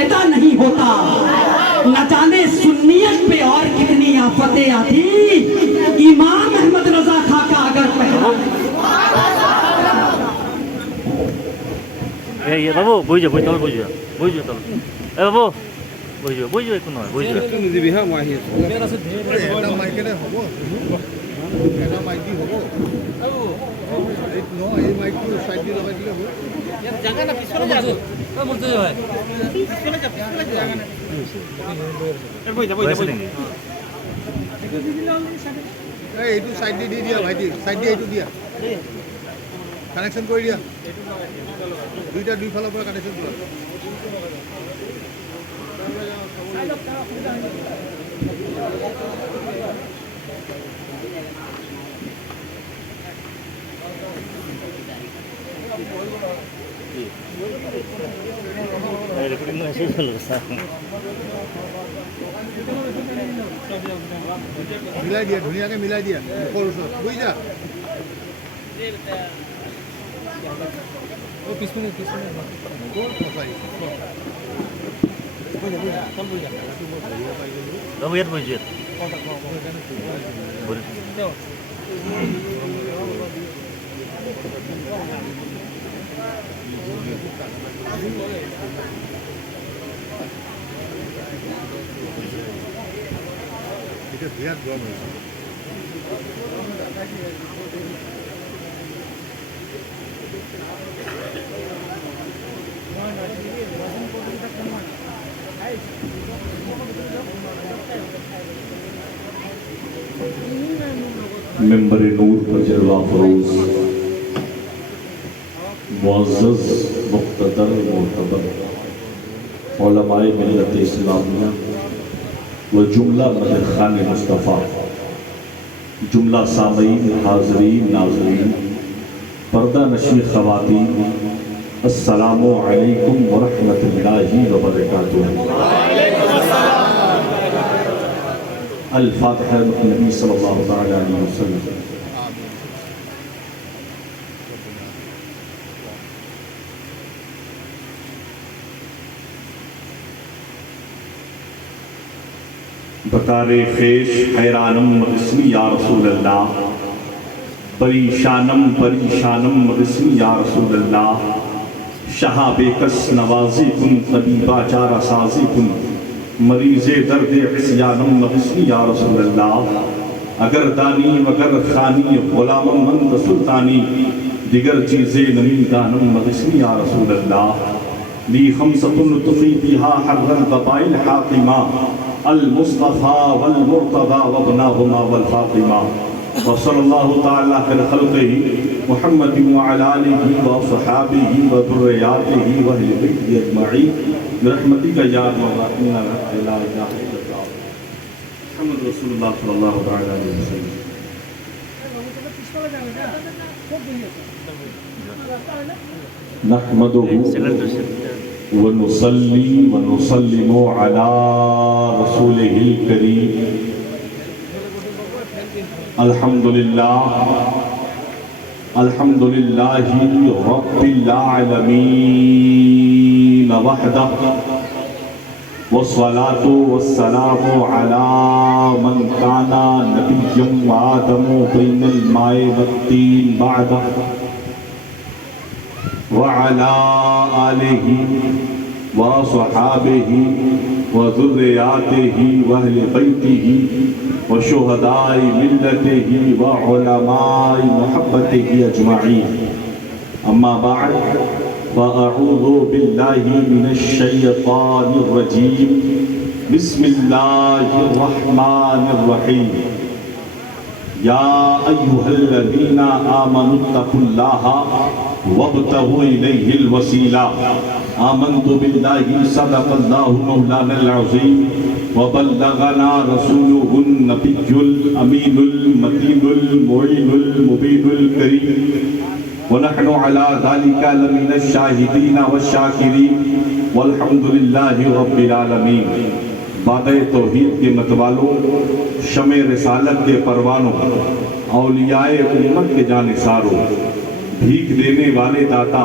پیدا نہیں ہوتا، نہ جانے سنیت پہ اور کتنی آفتیں آتی، امام احمد رضا خاکہ اگر پہرا یہ بابو بوئی جو تل اے بابو بوئی جو ایک نوائے بوئی جو কানেকশন কৰি দিয়া দুই ফালৰ পৰা কানেকশন কৰা মিলাই দিয়া ধুনীয়াকৈ মিলাই দিয়া মুখৰ ওচৰত বুজিছা ও পিছনে Kamu lihat bujut. Itu biar gua mau. ممبر نور پر جلوہ فروز معزز مقتدر معتبر علماء ملت اسلامیہ و جملہ مدخان مصطفیٰ، جملہ سامعین حاضرین ناظرین پردہ نشی خواتین، السلام علیکم ورحمۃ اللہ وبرکاتہ۔ الفاتحہ نبی صلی اللہ علیہ وسلم۔ بکار خیش حیرانم رسمی یا رسول اللہ، پریشانم رسمی یا رسول اللہ، شہاب کس نوازی کن طبیبہ چارہ سازی کن، مریض درد عصیانم رسمی یا رسول اللہ، اگر دانی وگر خانی غلامم مند سلطانی، دیگر چیزیں نمیدانم رسمی یا رسول اللہ، لی خمسۃ تفی بہا حر القبائل حاکمہ، المصطفى والمرتضى وابناهما والفاطمة، وصلى الله تعالى خير خلقه محمد وعلى آله وصحابه وذرياته وأهل بيته أجمعين برحمتك يا أرحم الراحمين لا إله إلا أنت محمد رسول الله صلى الله عليه وسلم۔ نحمده ونصلي ونسلم على رسوله الكريم، الحمد لله رب العالمين وحده، والصلاة والسلام على من كان نبيا وآدم بين الماء والطين بعده، وعلى آلہ وصحابہ وذریاتہ وأہل بیتہ وشہداء ملتہ وعلماء محبتہ اجمعین، اما بعد فأعوذ باللہ من الشیطان الرجیم، بسم اللہ الرحمن الرحیم، یا ایہا الذین آمنوا اتقوا اللہ وابتغوا الیہ الوسیلہ، آمنت باللہ صدق اللہ مولانا العظیم، وبلغنا رسولہ النبی الامین المتین المعین المبین الکریم، ونحن على ذلك لمن الشاہدین والشاکرین، والحمد للہ رب العالمین۔ بادۂ توحید کے متوالوں، شمع رسالت کے پروانوں، اولیاء امت کے جانثاروں، بھیک دینے والے داتا،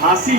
88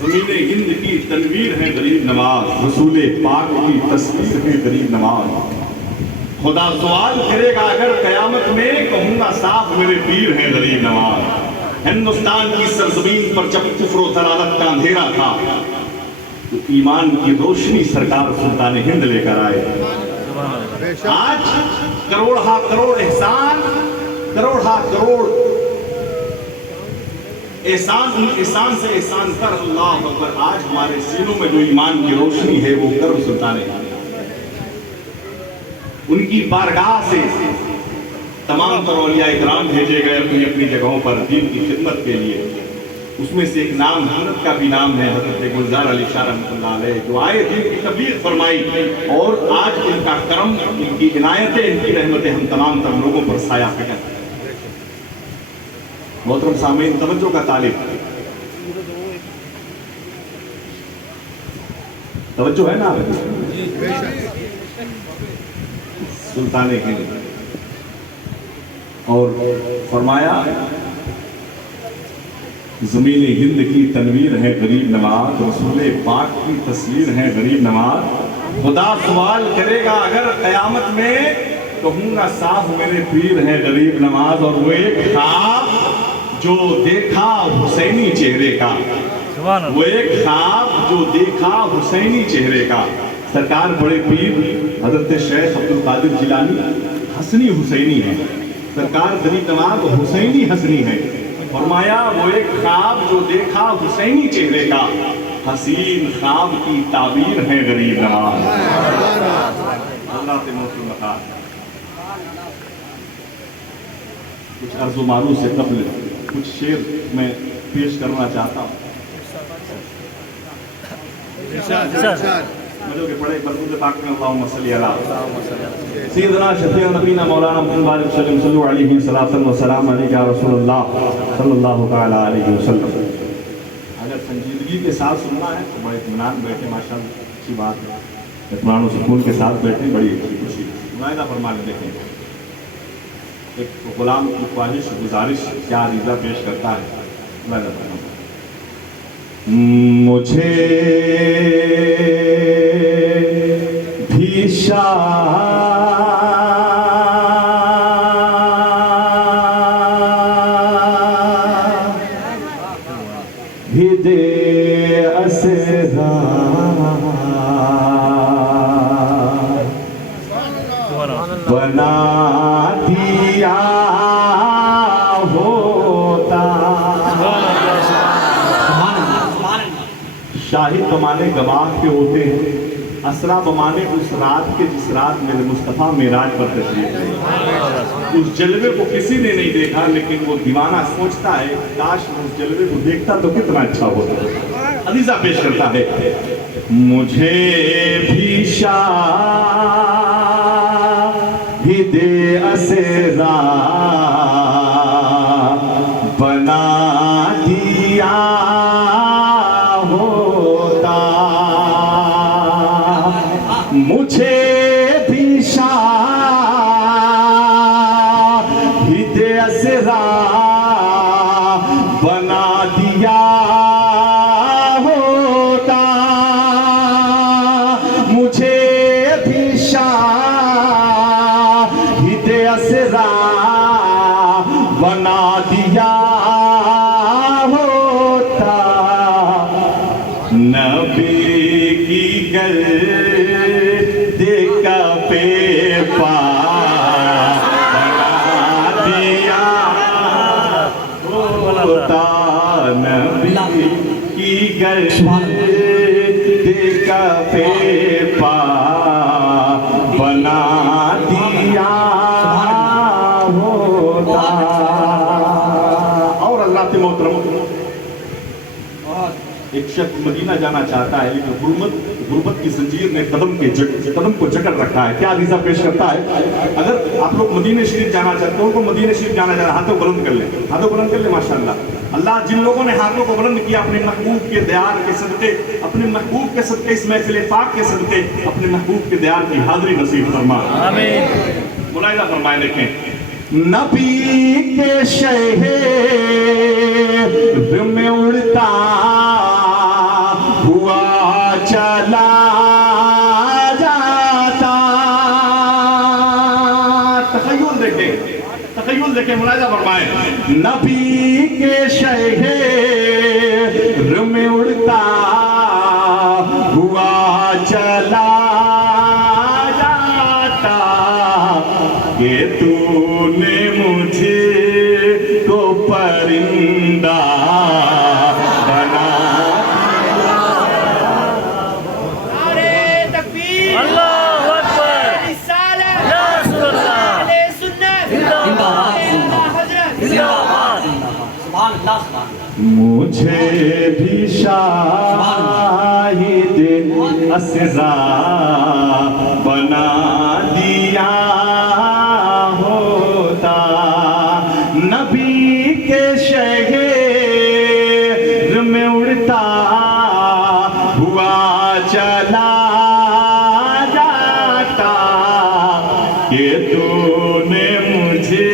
زمین ہند کی تنویر ہے غریب نواز، رسول پاک کی تصویر ہے غریب نواز۔ خدا سوال کرے گا اگر قیامت میں، کہوں گا صاف میرے پیر ہیں غریب نواز۔ ہندوستان کی سرزمین پر جب کفر و ضلالت کا اندھیرا تھا تو ایمان کی روشنی سرکار سلطان ہند لے کر آئے۔ بے شک آج کروڑ ہا کروڑ احسان، کروڑ ہا کروڑ احسان، ان احسان سے احسان کر اللہ اکبر۔ آج ہمارے سینوں میں جو ایمان کی روشنی ہے وہ کر سلطان ہند۔ ان کی بارگاہ سے تمام تر اولیاء اکرام بھیجے گئے اپنی اپنی جگہوں پر دین کی خدمت کے لیے۔ اس میں سے ایک نام حضرت کا بھی نام ہے، حضرت گلزار علی شاہ رحمۃ اللہ علیہ، جو آئے دین کی تبلیغ فرمائی، اور آج ان کا کرم، ان کی عنایتیں، ان کی رحمتیں ہم تمام تر لوگوں پر سایہ فکن۔ محترم سامعین، توجہ کا طالب، توجہ ہے نا؟ بے شک سلطان ہند، اور فرمایا زمین ہند کی تنویر ہے غریب نواز، رسول پاک کی تصویر ہے غریب نواز۔ خدا سوال کرے گا اگر قیامت میں، کہوں گا صاف میرے پیر ہیں غریب نواز۔ اور وہ ایک خواب جو دیکھا حسینی چہرے کا، سبحان وہ ایک خواب جو دیکھا حسینی چہرے کا۔ سرکار بڑے پیر حضرت شیخ عبد القادر جیلانی حسنی حسینی ہیں، سرکار غریب نواز حسینی حسنی ہیں۔ فرمایا وہ ایک خواب جو دیکھا حسینی چہرے کا، حسین خواب کی تعبیر ہے غریب نواز۔ اللہ سے محسن بتا کچھ عرض و معروض سے قبل کچھ شعر میں پیش کرنا چاہتا ہوں۔ مجھے کہ پڑھے برکت پاک میں اللہم صلی علی سیدنا شفیع نبینا مولانا محمد بارک وسلم صلو علیہ صلاۃ و سلام علیہ یا رسول اللہ صلی اللہ تعالی علیہ وسلم۔ اگر سنجیدگی کے ساتھ سننا ہے تو بڑے اطمینان بیٹھے، ماشاءاللہ اچھی بات ہے، اطمینان و سکون کے ساتھ بیٹھے، بڑی اچھی خوشی ملاحظہ فرما لیں۔ دیکھیں ایک غلام کی خواہش، گزارش کیا عریضہ پیش کرتا ہے، ملاحظہ فرما۔ مجھے بھی شاہ بھی دے اسرا بنا دیا ہوتا۔ شاہد بمانے گواہ کے ہوتے ہیں، اسرا بمانے اس رات کے جس رات میرے مصطفیٰ معراج پر تشریف لائے۔ اس جلوے کو کسی نے نہیں دیکھا، لیکن وہ دیوانہ سوچتا ہے کاش میں اس جلوے کو دیکھتا تو کتنا اچھا ہوتا۔ عزیزہ پیش کرتا ہے، مجھے بھی شاہد اسرا بنا دیا مجھے بھی شاہد اسرا بنا دیا ہوتا، مجھے بھی شاہد اسرا بنا دیا ہوتا۔ نبی کی گرد کا پیپا بنا دیا ہوتا، نبی کی گرد کا پیپا بنا دیا ہوتا۔ اور اللہ کے محترم، ایک شخص مدینہ جانا چاہتا ہے لیکن غربت کی زنجیر نے قدم کو جکڑ رکھا ہے۔ کیا عریضہ پیش کرتا ہے؟ اگر آپ لوگ مدینہ شریف جانا چاہتے ہیں، ان کو مدینہ شریف جانا چاہتے ہیں، ہاتھوں بلند کر لیں، ہاتھوں بلند کر لیں ماشاءاللہ۔ اللہ جن لوگوں نے ہاتھوں کو بلند کیا اپنے محبوب کے دیار کے صدقے، اپنے محبوب کے صدقے، اس محفل پاک کے صدقے، اپنے محبوب کے دیار کی حاضری نصیب فرما، آمین۔ ملاحظہ فرمائیں، دیکھیں نبی کے شہر میں اڑتا چلا جاتا. تخیل دیکھیں ملاحظہ فرمائیں. نبی کے شہر میں اڑتا ہوا چلا جاتا کہ تو نے مجھے کو پرندہ بنا. اللہ اکبر یا رسول اللہ مجھے بھی شاہد اسرا بنا دیا ہوتا. نبی کے شہر میں اڑتا ہوا چلا جاتا کہ تو نے مجھے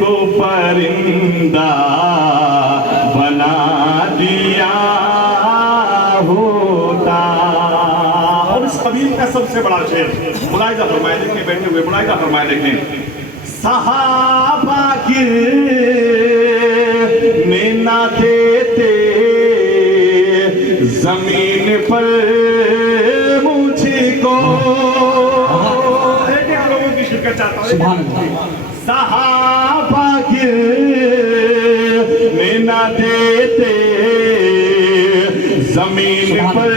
کو پرندہ بنا دیا ہوتا. اور اس قبیل کا سب سے بڑا شعر ملاحظہ فرمائے دیکھیں, بیٹھے ہوئے ملاحظہ فرمائے دیکھیں. صحابہ میں نہ دیتے زمین پر مجھے کو. ایک ایک لوگوں کی شرکت چاہتا ہوں. صحابہ میں نہ دیتے زمین پر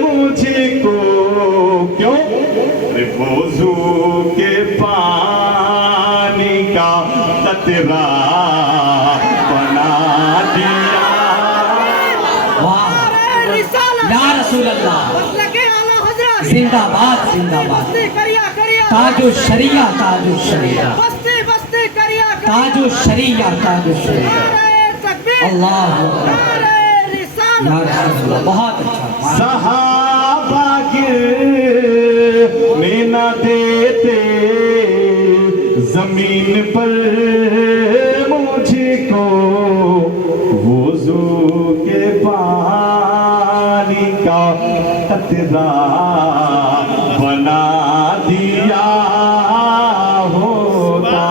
مجھے کو. کیوں؟ وضو کے پانی کا قطرہ بنا دیا. یا رسول اللہ زندہ باد زندہ باد. تاج الشریعہ تاج الشریعہ تاج الشریعہ تاج الشریعہ. اللہ یا رسول اللہ بہت اچھا. صحابہ میں نہ دیتے زمین پر مجھے کو وضو کے پانی کا قطرہ بنا دیا ہوتا.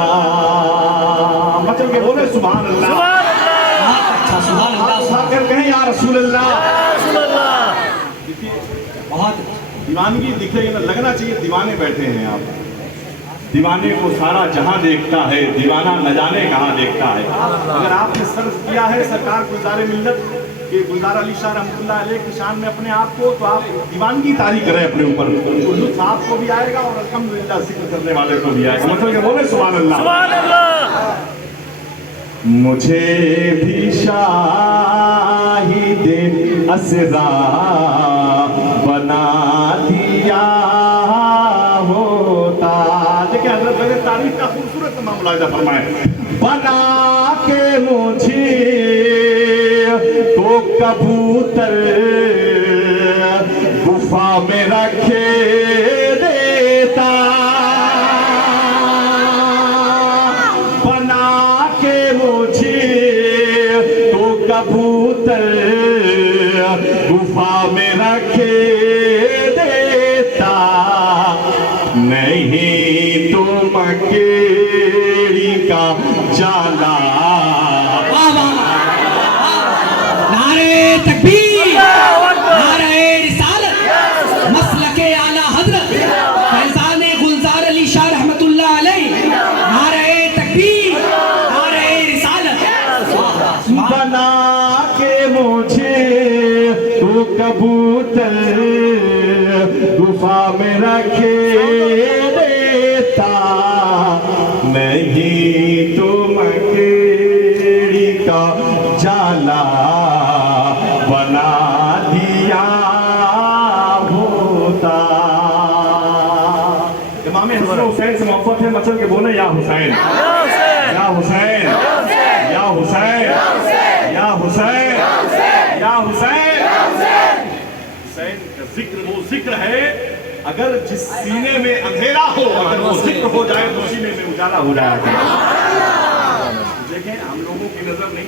مطلب کہ بولے سبحان اللہ. اچھا سبحان اللہ. کہیں یا رسول اللہ. بہت دیوانگی دکھے نہ لگنا چاہیے دیوانے بیٹھے ہیں آپ. دیوانے کو سارا جہاں دیکھتا ہے, دیوانہ نہ جانے کہاں دیکھتا ہے. اگر آپ نے صرف کیا ہے سرکار گلزار ملت کہ گلزار علی شاہ رحمۃ اللہ علیہ کی شان میں اپنے آپ کو, تو آپ دیوانگی طاری کریں اپنے اوپر. لطف آپ کو بھی آئے گا اور الحمدللہ ذکر کرنے والے کو بھی آئے گا. مطلب کہ بولے سبحان اللہ. مجھے بھی شاہد اسرا بنا دیا ہوتا. دیکھیں حضرت میرے تاریخ کا خوبصورت معاملہ فرمائے. بنا کے مجھے تو کبوتر گفا میں رکھے دیتا. بنا کے مجھے تو کبوتر گفا میں رکھے دیتا. نہیں تو مکیڑی کا جالا. نعرے تکبیر, نعرے رسالت, مسلک اعلیٰ حضرت فیضان گلزار علی شاہ رحمۃ اللہ علیہ. نعرے تکبیر, نعرے رسالت. بنا کے مجھے تو کبوتر گفا میں رکھے دیتا. نہیں تو مکیڑی کا جالا بنا دیا ہوتا. امام حسن حسین سے محبت ہے, مچل کے بولے یا حسین, یا حسین, یا حسین, یا حسین, یا حسین. حسین کا ذکر وہ ذکر ہے اگر جس سینے میں اندھیرا ہو, اگر وہ ذکر ہو جائے تو سینے میں اجالا ہو جائے. دیکھیں ہم لوگوں کی نظر نہیں,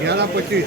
11:25।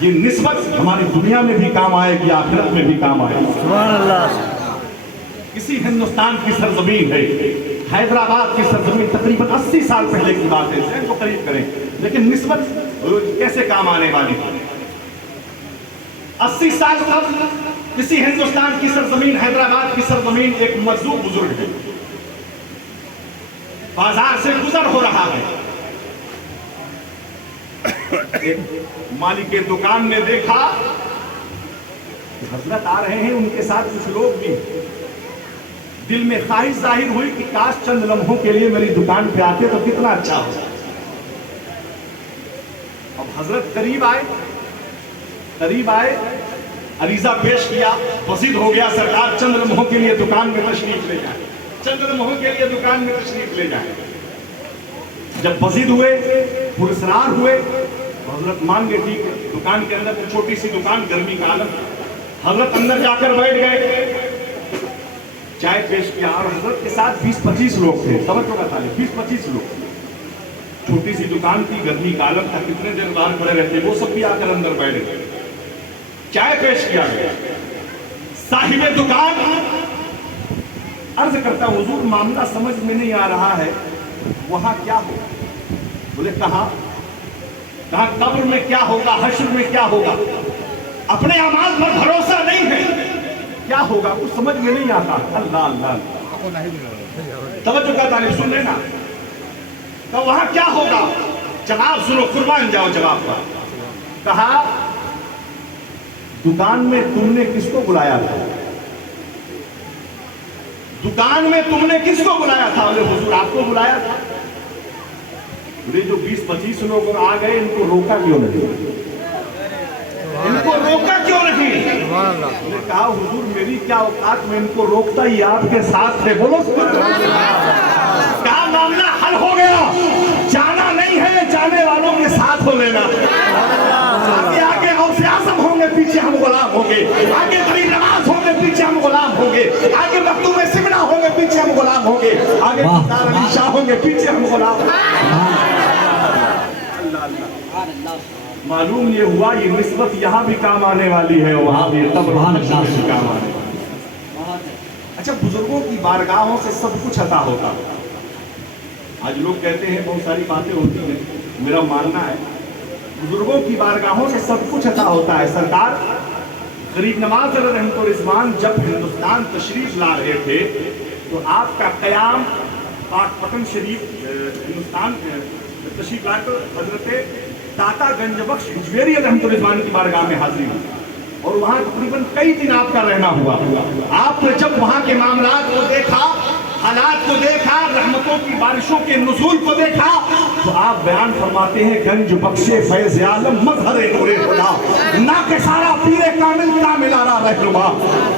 یہ نسبت ہماری دنیا میں بھی کام آئے گی، آخرت میں بھی کام آئے گی۔ سبحان اللہ۔ کسی ہندوستان کی سرزمین ہے، حیدرآباد کی سرزمین، تقریباً 80 سال پہلے کی بات ہے، ذہن کو قریب کریں، لیکن نسبت کیسے کام آنے والی ہے؟ 80 سال قبل کسی ہندوستان کی سرزمین، حیدرآباد کی سرزمین، ایک مزدور بزرگ ہے، بازار سے گزر ہو رہا ہے، ایک مالک دکان نے دیکھا کہ حضرت آ رہے ہیں، ان کے ساتھ کچھ لوگ بھی، دل میں خواہش ظاہر ہوئی کہ کاش چند لمحوں کے لیے میری دکان پہ آتے تو کتنا اچھا ہو۔ اب حضرت قریب آئے، عریضہ پیش کیا، وسیع ہو گیا، سرکار چند لمحوں کے لیے دکان میں تشریف لے جائیں، چند لمحوں کے لیے دکان میں تشریف لے جائیں۔ جب وسیع ہوئے، پرسرار ہوئے، حضرت مان گئے ٹھیک ہے، دکان کے اندر چھوٹی سی دکان، گرمی کا عالم، حضرت اندر جا کر بیٹھ گئے، چائے پیش کیا، اور حضرت کے ساتھ 20-25 لوگ تھے، توجہ کا طالب، 20-25 لوگ، چھوٹی سی دکان کی، گرمی کا عالم تھا، کتنے دیر باہر کھڑے رہتے، وہ سب بھی آ کر اندر بیٹھ گئے، چائے پیش کیا گیا، صاحب دکان عرض کرتا حضور معاملہ سمجھ میں نہیں آ رہا ہے، وہاں کیا ہو؟ بولے کہاں قبر میں کیا ہوگا، حشر میں کیا ہوگا؟ اپنے اعمال پر بھروسہ نہیں ہے، کیا ہوگا کچھ سمجھ میں نہیں آتا۔ اللہ اللہ، توجہ کا طالب سن لینا، تو وہاں کیا ہوگا؟ جواب سنو، قربان جاؤ جواب پر۔ کہا دکان میں تم نے کس کو بلایا تھا؟ دکان میں تم نے کس کو بلایا تھا؟ بولے حضور آپ کو بلایا تھا۔ بولے جو 20-25 لوگ آ گئے، ان کو روکا کیوں نہیں؟ ان کو روکا کیوں نہیں؟ میں نے کہا حضور میری کیا اوقات، میں ان کو روکتا ہی آپ کے ساتھ تھے۔ بولو کہا معاملہ حل ہو گیا، جانا نہیں ہے، جانے والوں کے ساتھ ہو لینا۔ آگے غوث اعظم ہوں گے، پیچھے ہم غلام ہوں گے، آگے غریب نواز ہوں گے، پیچھے ہم غلام ہوں گے، آگے مخدوم سمنا ہوں گے، پیچھے ہم غلام ہوں گے، آگے مختار علی شاہ ہوں گے، پیچھے ہم غلام ہوں گے۔ معلوم یہ ہوا یہ نسبت یہاں بھی کام آنے والی ہے، وہاں بھی قبر میں بھی کام آنے والی ہے۔ اچھا، بزرگوں کی بارگاہوں سے سب کچھ عطا ہوتا ہے۔ آج لوگ کہتے ہیں بہت ساری باتیں ہوتی ہیں، میرا ماننا ہے بزرگوں کی بارگاہوں سے سب کچھ عطا ہوتا ہے۔ سرکار غریب نواز علیہ رحمت و رضوان جب ہندوستان تشریف لا رہے تھے تو آپ کا قیام پاک پٹن شریف ہندوستان تشریف لا کر حضرت داتا گنج بخش ہجویری رحمت و رضوان کی بارگاہ میں حاضری ہوئی، اور وہاں تقریباً کئی دن آپ کا رہنا ہوا۔ آپ نے جب وہاں کے معاملات کو دیکھا، حالات کو دیکھا، رحمتوں کی بارشوں کے نزول کو دیکھا، تو آپ بیان فرماتے ہیں گنج بخش فیض عالم مظہر نور خدا، نہ کہ سارا پیر کامل کامل آرا رہنما۔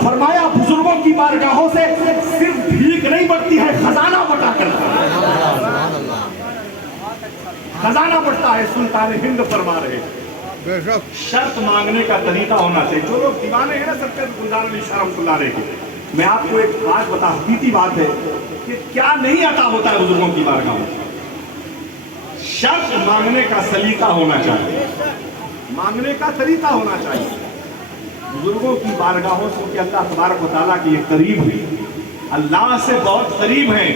فرمایا بزرگوں کی بارگاہوں سے صرف بھیک نہیں بڑھتی ہے، خزانہ بٹا کرتا ہے، خزانہ بڑھتا ہے۔ سلطان ہند فرما رہے شرط مانگنے کا طریقہ ہونا چاہیے۔ جو لوگ دیوانے ہیں نا سرکار گلزار علی شاہ رحمۃ اللہ علیہ کے، میں آپ کو ایک بات بتا، حقیقی بات ہے کہ کیا نہیں عطا ہوتا ہے بزرگوں کی بارگاہوں میں۔ شرط مانگنے کا سلیقہ ہونا چاہیے، مانگنے کا طریقہ ہونا چاہیے۔ بزرگوں کی بارگاہوں سے کہ اللہ تبارک و تعالیٰ کی ایک قریب ہے، اللہ سے بہت قریب ہیں،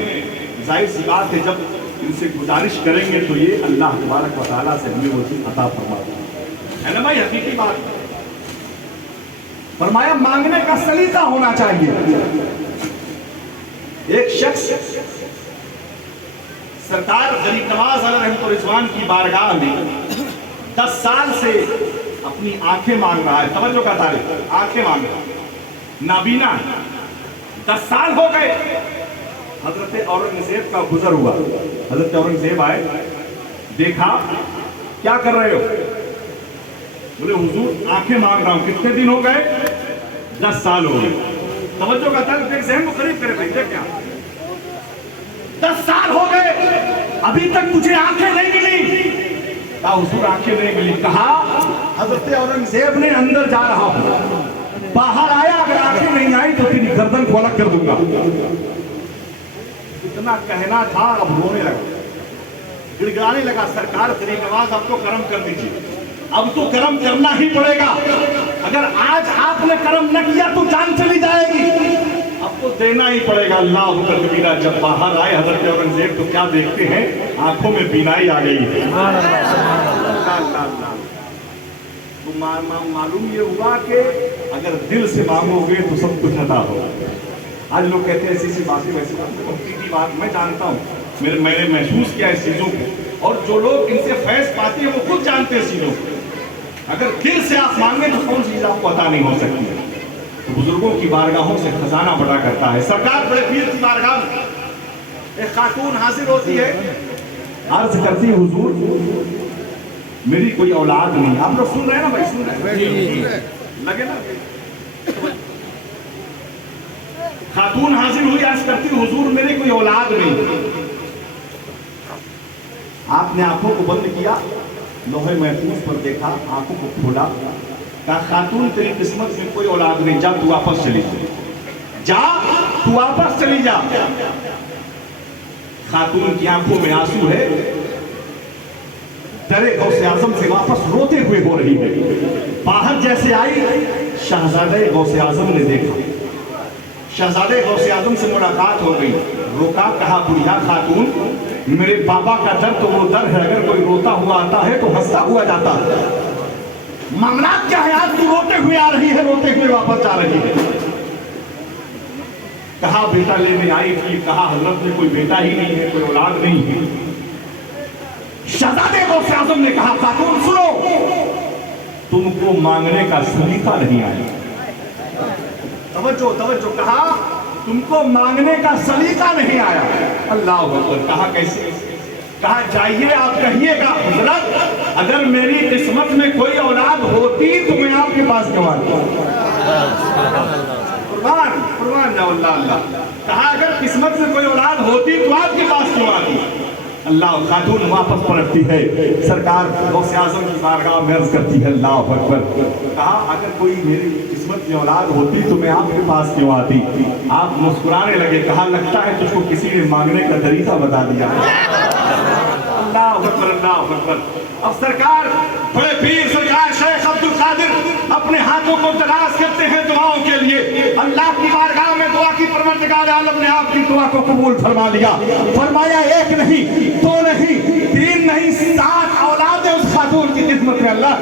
ظاہر سی بات ہے جب ان سے گزارش کریں گے تو یہ اللہ تبارک و تعالیٰ سے ہمیں وہ چیز عطا فرما دیں ہے نا بھائی، حقیقی بات۔ فرمایا مانگنے کا سلیقہ ہونا چاہیے۔ ایک شخص سرکار غریب نواز علیہ رحمت و رضوان کی بارگاہ میں 10 سال سے اپنی آنکھیں مانگ رہا ہے، توجہ کا طالب، آنکھیں مانگ رہا ہے، نابینا، 10 سال ہو گئے۔ حضرت اورنگزیب کا گزر ہوا، حضرت اورنگزیب آئے، دیکھا کیا کر رہے ہو؟ بولے حضور آنکھیں مانگ رہا ہوں۔ کتنے دن ہو گئے؟ 10 سال ہو گئے۔ توجہ کا طالب، ایک ذہن کو قریب کرے بھائی، دیکھ کیا 10 سال ہو گئے ابھی تک تجھے آنکھیں نہیں ملی؟ کہا حضور آنکھیں نہیں ملی۔ کہا حضرت اورنگزیب نے اندر جا رہا ہوں، باہر آیا، اگر آنکھیں نہیں آئی تو تیری گردن کو الگ کر دوں گا۔ اتنا کہنا تھا، اب رونے لگا، گڑگڑانے لگا، سرکار غریب نواز آپ کو کرم کر دیجیے، اب تو کرم کرنا ہی پڑے گا. اگر آج آپ نے کرم نہ کیا تو جان چلی جائے گی. اب تو دینا ہی پڑے گا. اللہ اکبر کبیرہ. جب باہر آئے حضرت اورنگزیب تو کیا دیکھتے ہیں؟ آنکھوں میں بینائی آ گئی ہے. تو معلوم یہ ہوا کہ اگر دل سے مانگو گے تو سب کچھ عطا ہوگا. آج لوگ کہتے ہیں ایسی باتیں ویسی بات میں جانتا ہوں, میں نے محسوس کیا اس چیزوں کو, اور جو لوگ ان سے فیض پاتے ہیں وہ خود جانتے ہیں چیزوں کو. اگر دل سے آپ مانگیں تو کون سی چیز آپ کو عطا نہیں ہو سکتی. تو بزرگوں کی بارگاہوں سے خزانہ بڑا کرتا ہے. سرکار بڑے پیر کی بارگاہ میں ایک خاتون حاضر ہوتی ہے, عرض کرتی ہے حضور میری کوئی اولاد نہیں. آپ لوگ سن رہے ہیں نا بھائی؟ سن رہے ہیں لگے نا. خاتون حاضر ہوئی, عرض کرتی ہے حضور میری کوئی اولاد نہیں. آپ نے آنکھوں کو بند کیا, لوہے محفوظ پر دیکھا, آنکھوں کو کھولا, کہا خاتون تیری قسمت میں کوئی اولاد نہیں, جا تو واپس چلی جا, تو واپس چلی جا. خاتون کی آنکھوں میں آنسو ہے, ڈرے غوث اعظم سے واپس روتے ہوئے ہو رہی ہے. باہر جیسے آئی, شہزادہ غوث اعظم نے دیکھا. شہزادہ غوث اعظم سے ملاقات ہو گئی. روکا, کہا بڑھیا خاتون میرے بابا کا در تو وہ در ہے, اگر کوئی روتا ہوا آتا ہے تو ہنستا ہوا جاتا ہے. معاملات کیا ہے آج تو روتے ہوئے آ رہی ہے, روتے ہوئے واپس جا رہی ہے. کہا بیٹا لینے آئی تھی. کہا حضرت میں کوئی بیٹا ہی نہیں ہے, کوئی اولاد نہیں ہے. شہزادے غوث اعظم نے کہا خاتون سنو, تم کو مانگنے کا سلیقہ نہیں آیا. توجہ. کہا تم کو مانگنے کا سلیقہ نہیں آیا. اللہ اکبر. کہا کیسے؟ کہا جائیے آپ کہیے گا حضرت اگر میری قسمت میں کوئی اولاد ہوتی تو میں آپ کے پاس کیوں آتی. قربان جاؤ. اللہ. کہا اگر قسمت میں کوئی اولاد ہوتی تو آپ کے پاس کیوں آتی. اللہ. خاتون واپس پلٹتی ہے, سرکار غوث اعظم کی بارگاہ میں عرض کرتی ہے اللہ اکبر. کہا اگر کوئی میری قسمت میں اولاد ہوتی تو میں آپ کے پاس کیوں آتی. آپ مسکرانے لگے. کہا لگتا ہے تجھ کو کسی نے مانگنے کا طریقہ بتا دیا. اللہ اکبر. اللہ اکبر. اب سرکار بڑے پیر سرکار شیخ عبد القادر اپنے ہاتھوں کو دراز کرتے ہیں دعاؤں کے لیے. اللہ کی بارگاہ میں دعا کی, پروردگار عالم نے آپ کی دعا کو قبول فرما لیا. فرمایا ایک نہیں, دو نہیں, تین نہیں, 7 اولاد ہیں اس خاتون کی خدمت میں. اللہ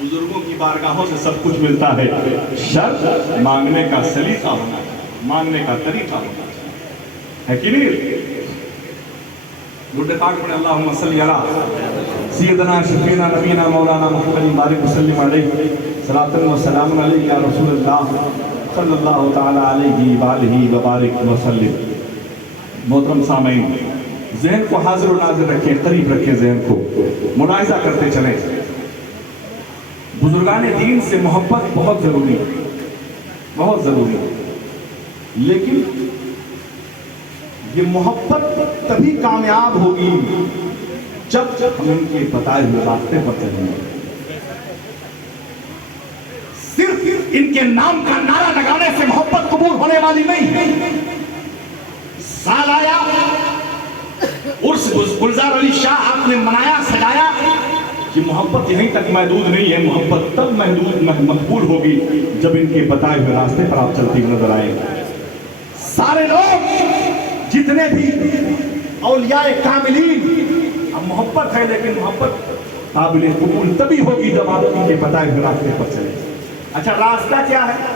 بزرگوں کی بارگاہوں سے سب کچھ ملتا ہے, شرط مانگنے کا سلیقہ ہونا ہے, مانگنے کا طریقہ ہونا ہے کہ نہیں. گڈ پاک پڑھے اللہم صلی علی سیدنا شفینا نبینا مولانا محمد بارک وسلم علیہ صلاۃ و سلام علیہ یا رسول اللہ صلی اللہ تعالی علیہ وآلہ وبارک وسلم. محترم سامعین, ذہن کو حاضر و ناظر رکھیں, قریب رکھیں ذہن کو, ملاحظہ کرتے چلیں. بزرگان دین سے محبت بہت ضروری ہے, بہت ضروری ہے, لیکن یہ محبت تبھی کامیاب ہوگی جب ہم ان کے بتائے ہوئے راستے پر چلیں گے. صرف ان کے نام کا نعرہ لگانے سے محبت قبول ہونے والی نہیں ہے. سال آیا, عرس گلزار علی شاہ آپ نے منایا, سجایا. کہ محبت یہیں تک محدود نہیں ہے, محبت تب مقبول ہوگی جب ان کے بتائے ہوئے راستے پر آپ چلتی نظر آئے. سارے لوگ جتنے بھی اولیاء کاملین, اب محبت ہے لیکن محبت قابل قبول تبھی ہوگی جب آپ ان کے بتائے ہوئے راستے پر چلیں. اچھا راستہ کیا ہے؟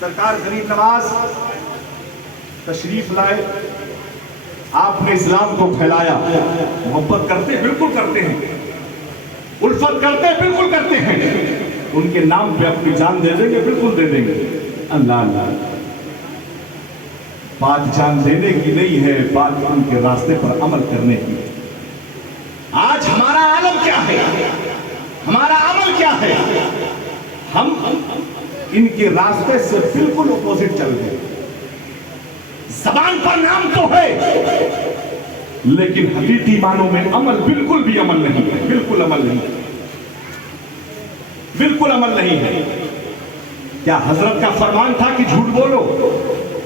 سرکار غریب نواز تشریف لائے, آپ نے اسلام کو پھیلایا. محبت کرتے بالکل کرتے ہیں, الفت کرتے بالکل کرتے ہیں, ان کے نام پہ اپنی جان دے دیں گے, بالکل دے دیں گے. اللہ. بات جان دینے کی نہیں ہے, بات ان کے راستے پر عمل کرنے کی. آج ہمارا عالم کیا ہے, ہمارا عمل کیا ہے؟ ہم ان کے راستے سے بالکل اپوزٹ چل رہے ہیں. زبان پر نام تو ہے لیکن حقیقی معنوں میں عمل بالکل بھی عمل نہیں ہے, بالکل عمل نہیں ہے, بالکل عمل نہیں ہے. کیا حضرت کا فرمان تھا کہ جھوٹ بولو؟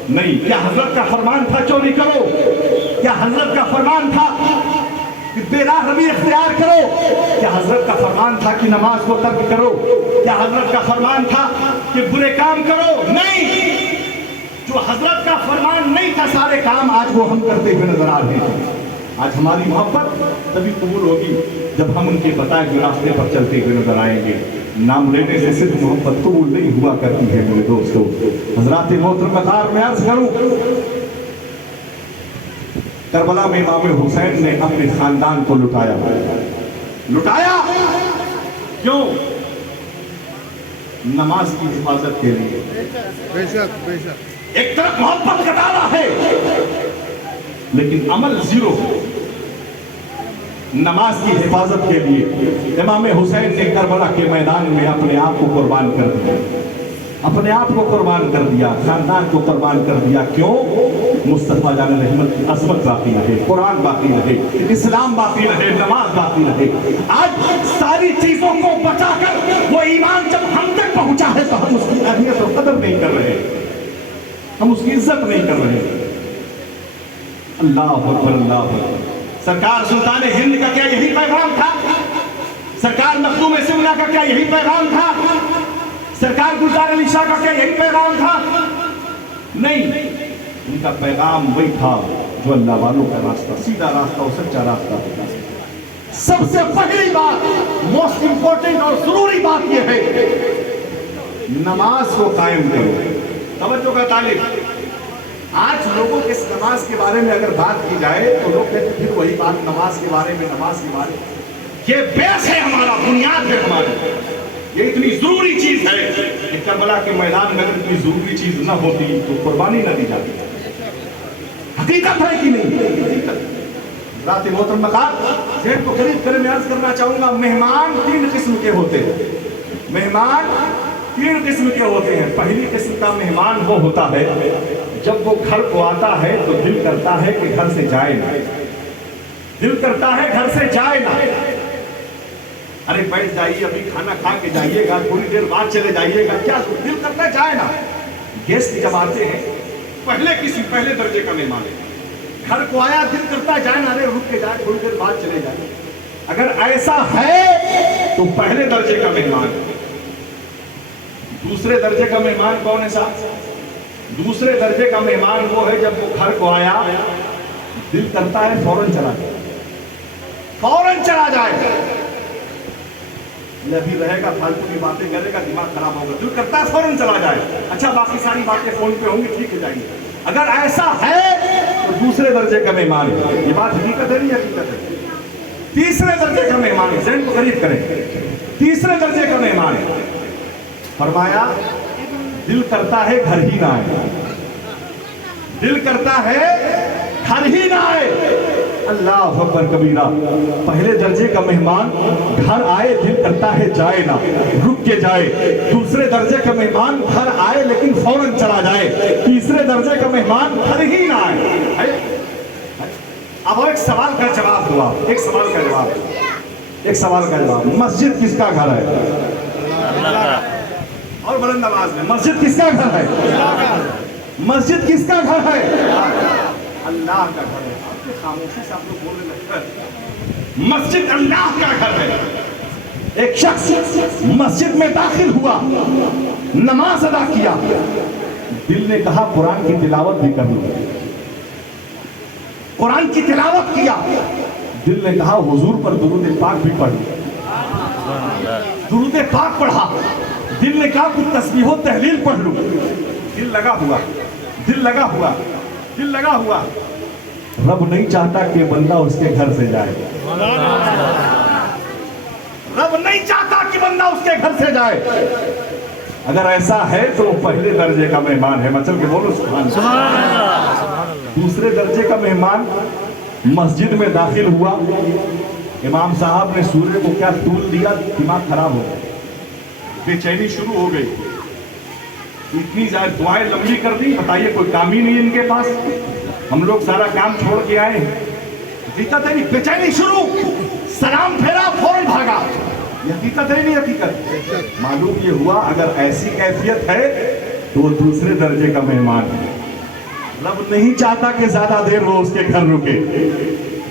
نہیں. کیا حضرت کا فرمان تھا چوری کرو؟ کیا حضرت کا فرمان تھا کہ بے راہ روی اختیار کرو؟ کیا حضرت کا فرمان تھا کہ نماز کو ترک کرو؟ کیا حضرت کا فرمان تھا کہ برے کام کرو؟ نہیں، جو حضرت کا فرمان نہیں تھا سارے کام آج وہ ہم کرتے ہوئے نظر آ رہے ہیں۔ آج ہماری محبت تبھی قبول ہوگی جب ہم ان کے بتائے ہوئے راستے پر چلتے ہوئے نظر آئیں گے۔ نام لینے سے صرف محبت قبول نہیں ہوا کرتی ہے میرے دوستو۔ حضرات محترم وقار میں عرض کروں، کربلا میں امام حسین نے اپنے خاندان کو لٹایا کیوں؟ نماز کی حفاظت کے لیے۔ بے شک بے شک، ایک طرف محبت کا دعویٰ ہے لیکن عمل زیرو۔ نماز کی حفاظت کے لیے امام حسین نے کربلا کے میدان میں اپنے آپ کو قربان کر دیا، اپنے آپ کو قربان کر دیا، خاندان کو قربان کر دیا۔ کیوں؟ مصطفیٰ جان رحمت کی عظمت باقی رہے، قرآن باقی رہے، اسلام باقی رہے، نماز باقی رہے۔ آج ساری چیزوں کو بچا کر وہ ایمان جب ہم تک پہنچا ہے تو ہم اس کی اہمیت اور قدر نہیں کر رہے، ہم اس کی عزت نہیں کر رہے۔ اللہ اکبر، اللہ اکبر۔ سرکار سلطان ہند کا کیا یہی پیغام تھا؟ سرکار مخدوم سمنا کا کیا یہی پیغام تھا؟ سرکار گلزار علی شاہ کا کیا یہی پیغام تھا؟ نہیں، ان کا پیغام وہی تھا جو اللہ والوں کا راستہ، سیدھا راستہ اور سچا راستہ ہوتا ہے۔ سب سے پہلی بات، موسٹ امپورٹنٹ اور ضروری بات یہ ہے، نماز کو قائم کرو۔ توجہ کا طالب، آج لوگوں کے اس نماز کے بارے میں اگر بات کی جائے تو لوگ کہتے ہیں پھر وہی بات نماز کے بارے میں، نماز کے بارے میں۔ یہ بیس ہے ہمارا، بنیاد ہے ہماری، یہ اتنی ضروری چیز ہے کہ کربلا کے میدان میں اگر اتنی ضروری چیز نہ ہوتی تو قربانی نہ دی جاتی۔ حقیقت ہے کہ نہیں؟ حقیقت۔ رات محترم مقام ذہن کو قریب کرے میں عرض کرنا چاہوں گا، مہمان تین قسم کے ہوتے ہیں، مہمان تین قسم کے ہوتے ہیں۔ پہلی قسم کا مہمان وہ ہوتا ہے جب وہ گھر کو آتا ہے تو دل کرتا ہے کہ گھر سے جائے نہ، دل کرتا ہے گھر سے جائے نہ۔ ارے بیٹھ جائیے، ابھی کھانا کھا کے جائیے گا، تھوڑی دیر بعد چلے جائیے گا، کیا دل کرتا ہے جائے نہ۔ گیسٹ جب آتے ہیں پہلے درجے کا مہمان ہے، گھر کو آیا دل کرتا ہے جائے نہ، ارے رک کے جائے، تھوڑی دیر بعد چلے جائے۔ اگر ایسا ہے تو پہلے درجے کا مہمان ہے۔ دوسرے درجے کا مہمان کون ہے صاحب؟ دوسرے درجے کا مہمان وہ ہے جب وہ گھر کو آیا دل کرتا ہے فوراً چلا جائے، فوراً چلا جائے، ابھی رہے گا، فالتو کی باتیں کرے گا، دماغ خراب ہوگا، دل کرتا ہے فوراً چلا جائے۔ اچھا باقی ساری باتیں فون پہ ہوں گی، ٹھیک ہے جائیے۔ اگر ایسا ہے تو دوسرے درجے کا مہمان ہے۔ یہ بات حقیقت ہے نہیں حقیقت ہے؟ تیسرے درجے کا مہمان ہے، ذہن کو قریب کریں، تیسرے درجے کا مہمان ہے۔ فرمایا دل کرتا ہے گھر ہی نہ آئے، دل کرتا ہے گھر ہی نہ آئے۔ اللہ اکبر کبیرہ۔ پہلے درجے کا مہمان گھر آئے دل کرتا ہے جائے نہ، رک کے جائے۔ دوسرے درجے کا مہمان گھر آئے لیکن فوراً چلا جائے۔ تیسرے درجے کا مہمان گھر ہی نہ آئے۔ اب ایک سوال کا جواب ہوا، ایک سوال کا جواب، ایک سوال کا جواب، مسجد کس کا گھر ہے؟ اور بلند آواز میں، مسجد کس کا گھر ہے؟ مسجد کس کا گھر ہے؟ اللہ کا گھر ہے۔ آپ کے خاموشی سے آپ لوگ بولنے لگتے ہیں، مسجد اللہ کا گھر ہے۔ ایک شخص مسجد میں داخل ہوا، نماز ادا کیا، دل نے کہا قرآن کی تلاوت بھی کر لوں، قرآن کی تلاوت کیا، دل نے کہا حضور پر درود پاک بھی پڑھ لوں، درود پاک پڑھا، دل نے کہا کچھ تسبیح و تحلیل پڑھ لوں، دل لگا ہوا، دل لگا ہوا، دل لگا ہوا۔ رب نہیں چاہتا کہ بندہ اس کے گھر سے جائے، رب نہیں چاہتا کہ بندہ اس کے گھر سے جائے۔ اگر ایسا ہے تو وہ پہلے درجے کا مہمان ہے، مچل کے بولو سبحان اللہ۔ دوسرے درجے کا مہمان مسجد میں داخل ہوا، امام صاحب نے سورج کو کیا طول دیا، دماغ خراب ہو گیا، بے چینی شروع ہو گئی، اتنی زیادہ دعائیں لمبی کر دی، بتائیے کوئی کام ہی نہیں ان کے پاس، ہم لوگ سارا کام چھوڑ کے آئے ہیں، حقیقت ہے نہیں، بے چینی شروع، سلام پھیرا فوراً بھاگا، یہ حقیقت ہے نہیں حقیقت؟ معلوم یہ ہوا اگر ایسی کیفیت ہے تو وہ دوسرے درجے کا مہمان ہے۔ رب نہیں چاہتا کہ زیادہ دیر وہ اس کے گھر رکے۔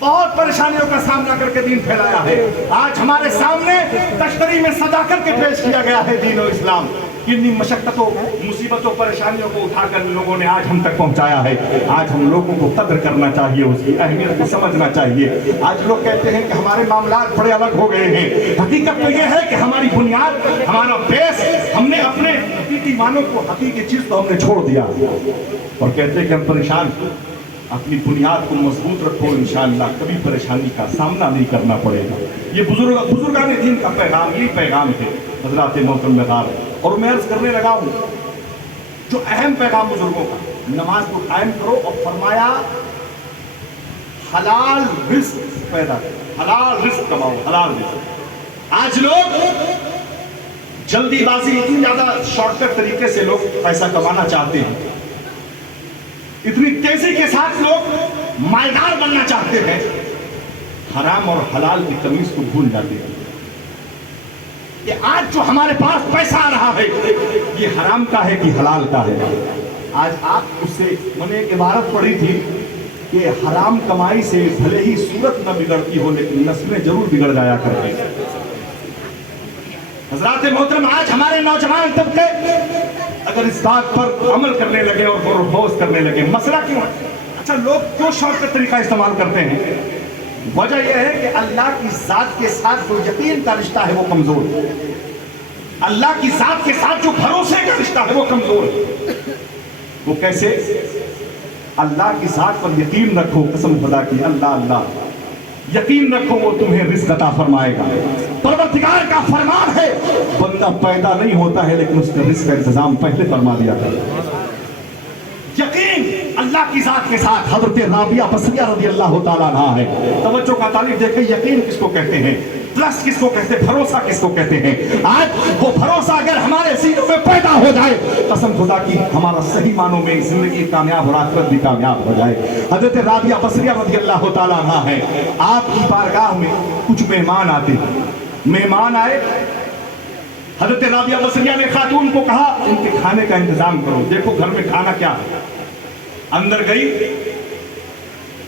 بہت پریشانیوں کا سامنا کر کے دین پھیلایا ہے. آج ہمارے سامنے تشتری میں سجا کر کے پیش کیا گیا ہے دین و اسلام. کتنی مشقتوں مصیبتوں پریشانیوں کو اٹھا کر لوگوں نے آج ہم تک پہنچایا ہے. آج ہم لوگوں کو قدر کرنا چاہیے, اس کی اہمیت کو سمجھنا چاہیے. آج لوگ کہتے ہیں کہ ہمارے معاملات بڑے الگ ہو گئے ہیں. حقیقت تو یہ ہے کہ ہماری بنیاد, ہمارا بیس, ہم نے اپنے حقیقی معنوں کو, حقیقی چیز کو ہم نے چھوڑ دیا اور کہتے ہیں کہ ہم پریشان. اپنی بنیاد کو مضبوط رکھو, انشاءاللہ کبھی پریشانی کا سامنا نہیں کرنا پڑے گا. یہ بزرگان دین کا پیغام, یہی پیغام ہے حضرات محترم مدار. اور میں عرض کرنے لگا ہوں جو اہم پیغام بزرگوں کا, نماز کو قائم کرو اور فرمایا حلال رزق پیدا کرو, حلال رزق کماؤ, حلال رزق. آج لوگ جلدی بازی, اتنی زیادہ شارٹ کٹ طریقے سے لوگ پیسہ کمانا چاہتے ہیں, اتنی تیزی کے ساتھ لوگ مالدار بننا چاہتے ہیں, حرام اور حلال کی تمیز کو بھول جاتے ہیں. کہ آج جو ہمارے پاس پیسہ آ رہا ہے یہ حرام کا ہے کہ حلال کا ہے. آج آپ اس سے, میں نے ایک عبارت پڑھی تھی کہ حرام کمائی سے بھلے ہی صورت نہ بگڑتی ہو لیکن نسلیں ضرور بگڑ جایا کرتی ہیں. حضرات محترم, آج ہمارے نوجوان طبقے اگر اس بات پر عمل کرنے لگے اور غور و خوض کرنے لگے, مسئلہ کیوں ہے؟ اچھا لوگ کیوں شارٹ کٹ طریقہ استعمال کرتے ہیں؟ وجہ یہ ہے کہ اللہ کی ذات کے ساتھ جو یقین کا رشتہ ہے وہ کمزور ہے. اللہ کی ذات کے ساتھ جو بھروسے کا رشتہ ہے وہ کمزور ہے. وہ کیسے؟ اللہ کی ذات پر یقین رکھو, قسم خدا کی, اللہ اللہ یقین رکھو وہ تمہیں رزق عطا فرمائے گا. پروردگار کا فرمان ہے, بندہ پیدا نہیں ہوتا ہے لیکن اس کا رزق کا انتظام پہلے فرما دیا تھا. یقین اللہ کی ذات کے ساتھ. حضرت رابعہ بصریہ رضی اللہ تعالیٰ عنہا ہے, توجہ کا تعریف دیکھیں, یقین کس کو کہتے ہیں, ٹرسٹ کس کو کہتے ہیں, بھروسہ کس کو کہتے ہیں. آج وہ بھروسہ اگر ہمارے سینوں میں پیدا ہو جائے, قسم خدا کی ہمارا صحیح معنوں میں زندگی کامیاب اور آخرت بھی کامیاب ہو جائے. حضرت رابعہ بصریہ رضی اللہ تعالیٰ عنہا ہے, آپ کی بارگاہ میں کچھ مہمان آتے ہیں. مہمان آئے, حضرت رابعہ بصریہ نے خاتون کو کہا ان کے کھانے کا انتظام کرو, دیکھو گھر میں کھانا کیا ہے. اندر گئی,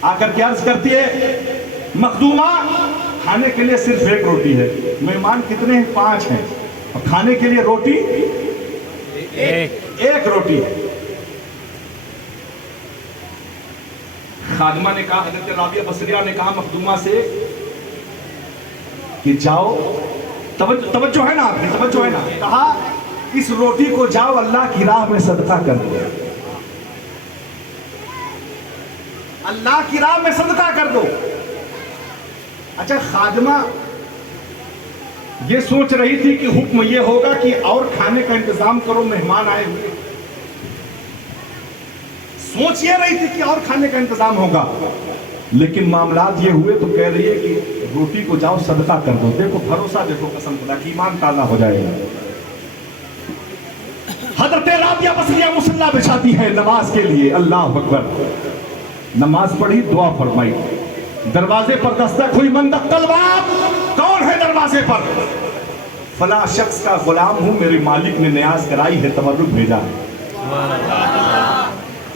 آ کر کے عرض کرتی ہے مخدومہ کھانے کے لیے صرف ایک روٹی ہے. مہمان کتنے ہیں؟ 5 ہیں, اور کھانے کے لیے روٹی ایک روٹی ہے. خادمہ نے کہا, حضرت رابعہ بصریہ نے کہا مخدومہ سے کہ جاؤ, توجہ ہے نا آپ کی, توجہ ہے نا, کہا اس روٹی کو جاؤ اللہ کی راہ میں صدقہ کر دو, اللہ کی راہ میں صدقہ کر دو. اچھا خادمہ یہ سوچ رہی تھی کہ حکم یہ ہوگا کہ اور کھانے کا انتظام کرو, مہمان آئے ہوئے, سوچ یہ رہی تھی کہ اور کھانے کا انتظام ہوگا, لیکن معاملات یہ ہوئے تو کہہ رہی ہے کہ روٹی کو جاؤ صدقہ کر دو. دیکھو بھروسہ, دیکھو قسم خدا کی, ایمان تازہ ہو جائے گا. حضرت رابعہ بصریہ مصلی بچھاتی ہے نماز کے لیے, اللہ اکبر. نماز پڑھی, دعا فرمائی, دروازے پر دستک ہوئی, من دق الباب, کون ہے دروازے پر؟ فلاں شخص کا غلام ہوں, میرے مالک نے نیاز کرائی ہے, تبرک بھیجا ہے.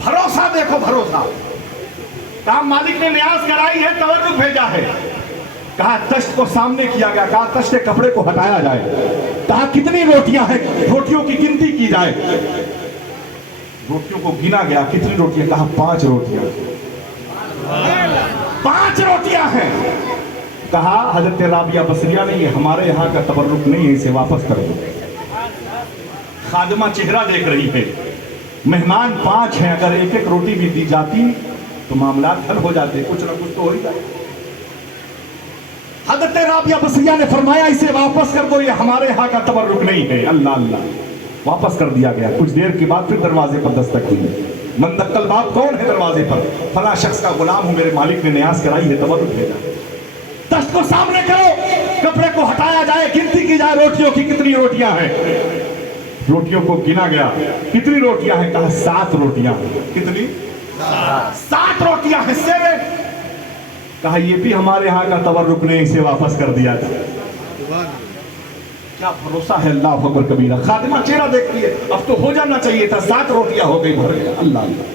بھروسہ دیکھو, بھروسہ. کہا مالک نے نیاز کرائی ہے, تبرک بھیجا ہے. کہا تشت کو سامنے کیا گیا, کہا تشت کپڑے کو ہٹایا جائے. کہا کتنی روٹیاں ہیں, روٹیوں کی گنتی کی جائے. روٹیوں کو گنا گیا, کتنی روٹیاں؟ کہا 5 روٹیاں. 5 روٹیاں ہیں. کہا حضرت رابعہ بصریہ نے یہ ہمارے یہاں کا تبرک نہیں ہے, اسے واپس کر دو. خادمہ چہرہ دیکھ رہی ہے, مہمان 5 ہیں, اگر ایک ایک روٹی بھی دی جاتی تو معاملات حل ہو جاتے, کچھ نہ کچھ تو ہو ہی جائے. حضرت رابعہ بصریہ نے فرمایا اسے واپس کر دو, یہ ہمارے یہاں کا تبرک نہیں ہے. اللہ اللہ, واپس کر دیا گیا. کچھ دیر کے بعد پھر دروازے پر دستک ہوئی. من دق الباب, کون ہے دروازے پر؟ فلاں شخص کا غلام ہوں, میرے مالک نے نیاز کرائی ہے, تبرک بھیجا. دست کو سامنے کرو, کپڑے کو ہٹایا جائے, گنتی کی جائے روٹیوں کی, کتنی روٹیاں ہیں. روٹیوں کو گنا گیا, کتنی روٹیاں ہیں؟ کہا 7 روٹیاں. کتنی؟ 7 روٹیاں ہیں, 7. کہا یہ بھی ہمارے ہاں کا تبرک نہیں, اسے واپس کر دیا جائے. کیا بھروسہ ہے, اللہ اکبر کبیرہ. خادمہ چہرہ دیکھتی ہے, اب تو ہو جانا چاہیے تھا, 7 روٹیاں ہو گئی, بھر گیا. اللہ اللہ.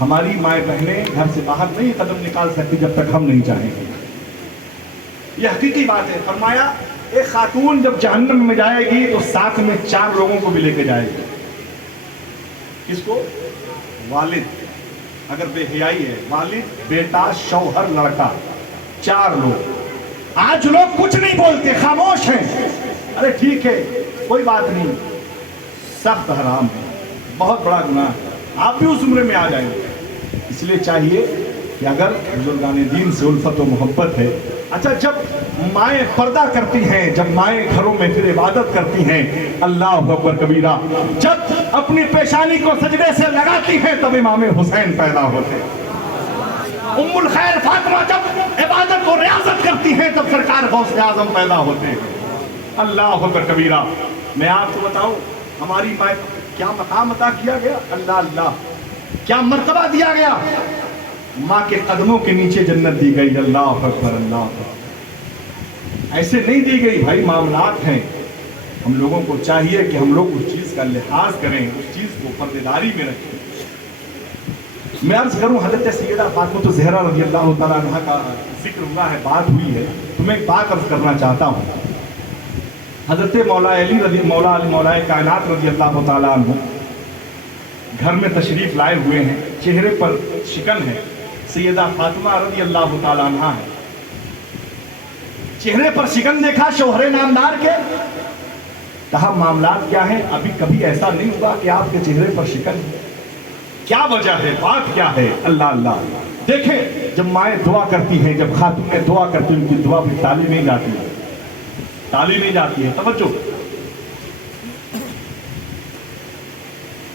ہماری مائیں بہنیں گھر سے باہر نہیں قدم نکال سکتی جب تک ہم نہیں چاہیں گے. یہ حقیقی بات ہے. فرمایا ایک خاتون جب جہنم میں جائے گی تو ساتھ میں 4 لوگوں کو بھی لے کے جائے گی. کس کو؟ والد اگر بے حیائی ہے، والد، بیٹا، شوہر، لڑکا، 4 لوگ. آج لوگ کچھ نہیں بولتے، خاموش ہیں. ارے ٹھیک ہے کوئی بات نہیں، سخت حرام ہے، بہت بڑا گناہ ہے، آپ بھی اس عمر میں آ جائیں گے. اس لیے چاہیے کہ اگر بزرگان دین سے الفت و محبت ہے. اچھا جب مائیں پردہ کرتی ہیں، جب مائیں گھروں میں پھر عبادت کرتی ہیں، اللہ اکبر کبیرہ، جب اپنی پیشانی کو سجدے سے لگاتی ہیں تب امام حسین پیدا ہوتے ہیں. ام الخیر فاطمہ جب عبادت و ریاضت کرتی ہیں تب سرکار غوث اعظم پیدا ہوتے ہیں. اللہ اکبر کبیرہ. میں آپ کو بتاؤں ہماری مائیں کیا مقام عطا کیا گیا. اللہ اللہ کیا مرتبہ دیا گیا. ماں کے قدموں کے نیچے جنت دی گئی. اللہ اکبر اللہ اکبر. ایسے نہیں دی گئی بھائی، معاملات ہیں. ہم لوگوں کو چاہیے کہ ہم لوگ اس چیز کا لحاظ کریں، اس چیز کو پردیداری میں رکھیں. میں عرض کروں حضرت سیدہ فاطمہ الزہرا رضی اللہ تعالیٰ عنہ کا ذکر ہوا ہے، بات ہوئی ہے تو میں ایک بات عرض کرنا چاہتا ہوں. حضرت مولا علی کائنات رضی اللہ تعالیٰ عنہ گھر میں تشریف لائے ہوئے ہیں، چہرے پر شکن ہے. سیدہ فاطمہ رضی اللہ تعالیٰ عنہ ہے، چہرے پر شکن دیکھا شوہر نامدار کے. کہا معاملات کیا ہیں؟ ابھی کبھی ایسا نہیں ہوا کہ آپ کے چہرے پر شکن ہے، کیا وجہ ہے، بات کیا ہے؟ اللہ اللہ. دیکھیں جب مائیں دعا کرتی ہیں، جب خاتونیں دعا کرتی ہیں، ان کی دعا پھر ٹالی نہیں جاتی ہے، ٹالی نہیں جاتی ہے. توجہ.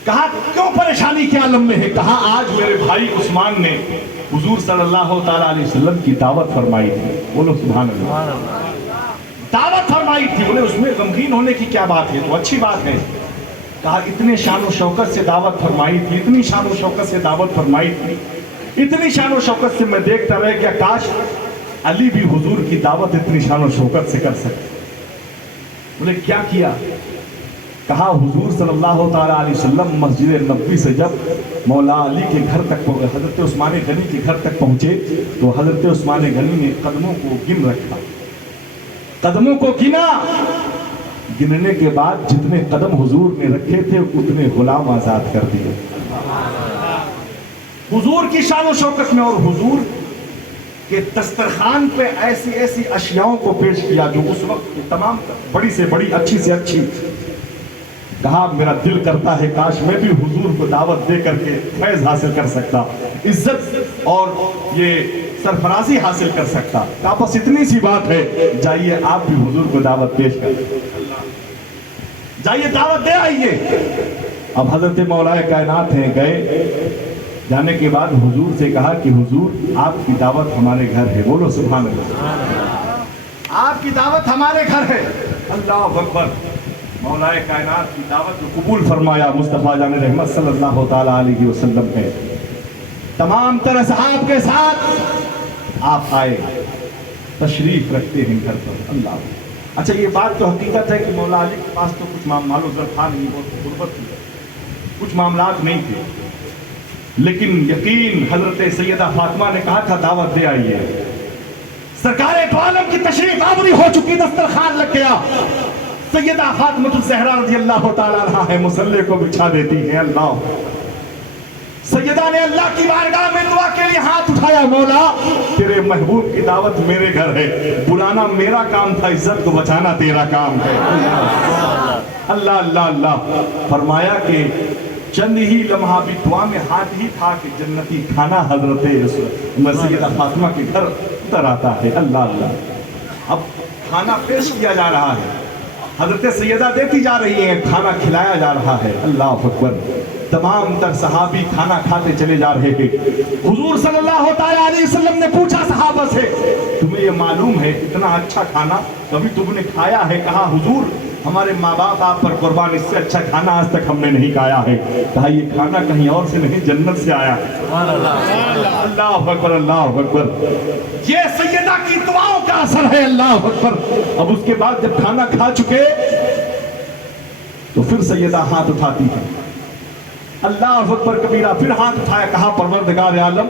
کہا کیوں پریشانی کے عالم میں ہے؟ کہا آج میرے بھائی عثمان نے حضور صلی اللہ تعالیٰ علیہ وسلم کی دعوت فرمائی تھی. بولو سبحان اللہ. دعوت فرمائی تھی. بولے اس میں غمگین ہونے کی کیا بات ہے؟ تو اچھی بات ہے. کہا اتنے شان و شوکت سے دعوت فرمائی تھی، اتنی شان و شوکت سے دعوت فرمائی تھی، اتنی شان و شوکت سے میں دیکھتا رہ گیا کاش علی بھی حضور کی دعوت اتنی شان و شوکت سے کر سکتے. بولے کیا کیا؟ کہا حضور صلی اللہ تعالیٰ علیہ وسلم مسجد نبوی سے جب مولا علی کے گھر تک حضرت عثمان غنی کے گھر تک پہنچے تو حضرت عثمان غنی نے قدموں کو گن رکھا، قدموں کو گنا. گننے کے بعد جتنے قدم حضور نے رکھے تھے اتنے غلام آزاد کر دیے. حضور کی شان و شوکت میں. اور حضور کے دسترخوان پہ ایسی ایسی اشیاءوں کو پیش کیا جو اس وقت تمام بڑی سے بڑی، اچھی سے اچھی. کہا میرا دل کرتا ہے کاش میں بھی حضور کو دعوت دے کر کے فیض حاصل کر سکتا، عزت اور یہ سرفرازی حاصل کر سکتا. کہا بس اتنی سی بات ہے، جائیے آپ بھی حضور کو دعوت پیش کر، جائیے دعوت دے آئیے. اب حضرت مولا کائنات ہیں، گئے. جانے کے بعد حضور سے کہا کہ حضور آپ کی دعوت ہمارے گھر ہے. بولو سبحان اللہ. آپ کی دعوت ہمارے گھر ہے. اللہ اکبر. مولا کائنات کی دعوت کو قبول فرمایا. مصطفیٰ جان رحمت صلی اللہ تعالیٰ علیہ وسلم ہے تمام تر اصحاب کے ساتھ آپ آئے، تشریف رکھتے ہیں گھر پر. اللہ. اچھا یہ بات تو حقیقت ہے کہ مولا علی کے پاس تو کچھ مال و زر تھا نہیں، بہت غربت تھی، کچھ معاملات نہیں تھے، لیکن یقین حضرت سیدہ فاطمہ نے کہا تھا دعوت دے آئیے. سرکار دو عالم کی تشریف آوری ہو چکی، دسترخوان لگ گیا. سیدہ فاطمہ الزہرا رضی اللہ تعالیٰ عنہا ہے، مصلے کو بچھا دیتی ہیں. اللہ. سیدہ نے اللہ کی بارگاہ میں دعا کے لیے ہاتھ اٹھایا، مولا تیرے محبوب کی دعوت میرے گھر ہے، بلانا میرا کام تھا، عزت کو بچانا تیرا کام ہے. اللہ اللہ اللہ. فرمایا کہ چند ہی لمحہ بھی دعا میں ہاتھ ہی تھا کہ جنتی کھانا حضرت سیدہ فاطمہ کے گھر اتر آتا ہے. اللہ اللہ. اب کھانا پیش کیا جا رہا ہے، حضرت سیدہ دیتی جا رہی ہیں، کھانا کھلایا جا رہا ہے. اللہ اکبر. تمام تر صحابی کھانا کھاتے چلے جا رہے تھے. حضور صلی اللہ تعالیٰ علیہ وسلم نے پوچھا صحابہ سے تمہیں یہ معلوم ہے اتنا اچھا کھانا کبھی تم نے کھایا ہے؟ کہا حضور ہمارے ماں باپ آپ پر قربان، اس سے اچھا کھانا آج تک ہم نے نہیں کھایا ہے. کہا یہ کھانا کہیں اور سے نہیں جنت سے آیا ہے. اللہ اکبر اللہ اکبر. یہ سیدہ کی دعاؤں کا اثر ہے. اللہ اکبر. اب اس کے بعد جب کھانا کھا چکے تو پھر سیدہ ہاتھ اٹھاتی ہے. اللہ اکبر کبیرہ. پھر ہاتھ اٹھایا, کہا پروردگار عالم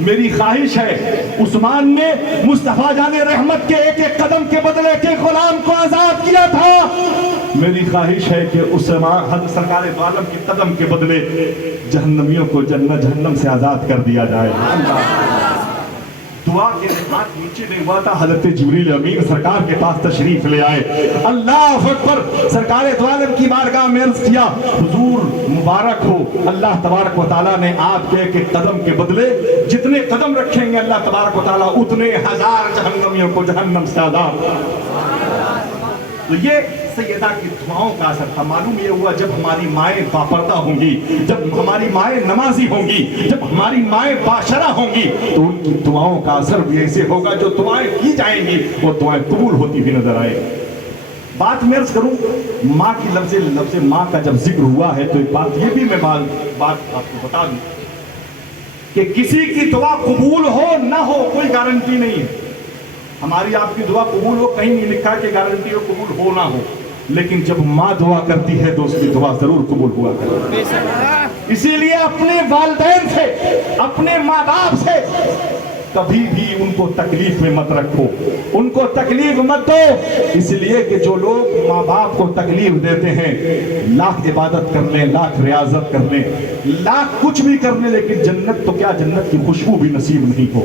میری خواہش ہے عثمان نے مصطفیٰ جان رحمت کے ایک ایک قدم کے بدلے ایک ایک غلام کو آزاد کیا تھا, میری خواہش ہے کہ حضرت سرکار دو عالم کے قدم کے بدلے جہنمیوں کو جہنم سے آزاد کر دیا جائے. دعا کے ہاتھ نیچے نہیں ہوا تھا, حضرت جبریل امین سرکار کے پاس تشریف لے آئے. اللہ اکبر. سرکار دو عالم کی بارگاہ میں عرض کیا حضور مبارک ہو, اللہ تبارک و تعالیٰ نے آپ کے ایک ایک قدم کے بدلے جتنے قدم رکھیں گے اللہ تبارک و تعالیٰ اتنے ہزار جہنمیوں کو جہنم سے آزاد. تو یہ سیدہ کی دعاؤں کا اثر تھا. معلوم یہ ہوا جب ہماری مائیں باپردہ ہوں گی, جب ہماری مائیں نمازی ہوں گی, جب ہماری مائیں باشرہ ہوں گی تو ان کی دعاؤں کا اثر بھی ایسے ہوگا جو دعائیں کی جائیں گی وہ دعائیں قبول ہوتی بھی نظر آئے. بات میں عرض کروں, ماں کی لفظ ماں کا جب ذکر ہوا ہے تو ایک بات یہ بھی میں بات آپ کو بتا دوں کہ کسی کی دعا قبول ہو نہ ہو کوئی گارنٹی نہیں ہے. ہماری آپ کی دعا قبول ہو کہیں نہیں لکھا کہ گارنٹی ہو قبول ہو نہ ہو, لیکن جب ماں دعا کرتی ہے تو اس کی دعا ضرور قبول ہوا کرتی ہے. اسی لیے اپنے والدین سے, اپنے ماں باپ سے کبھی بھی ان کو تکلیف میں مت رکھو, ان کو تکلیف مت دو. اس لیے کہ جو لوگ ماں باپ کو تکلیف دیتے ہیں لاکھ عبادت کر لیں, لاکھ ریاضت کر لیں, لاکھ کچھ بھی کر لیں, لیکن جنت تو کیا جنت کی خوشبو بھی نصیب نہیں ہو.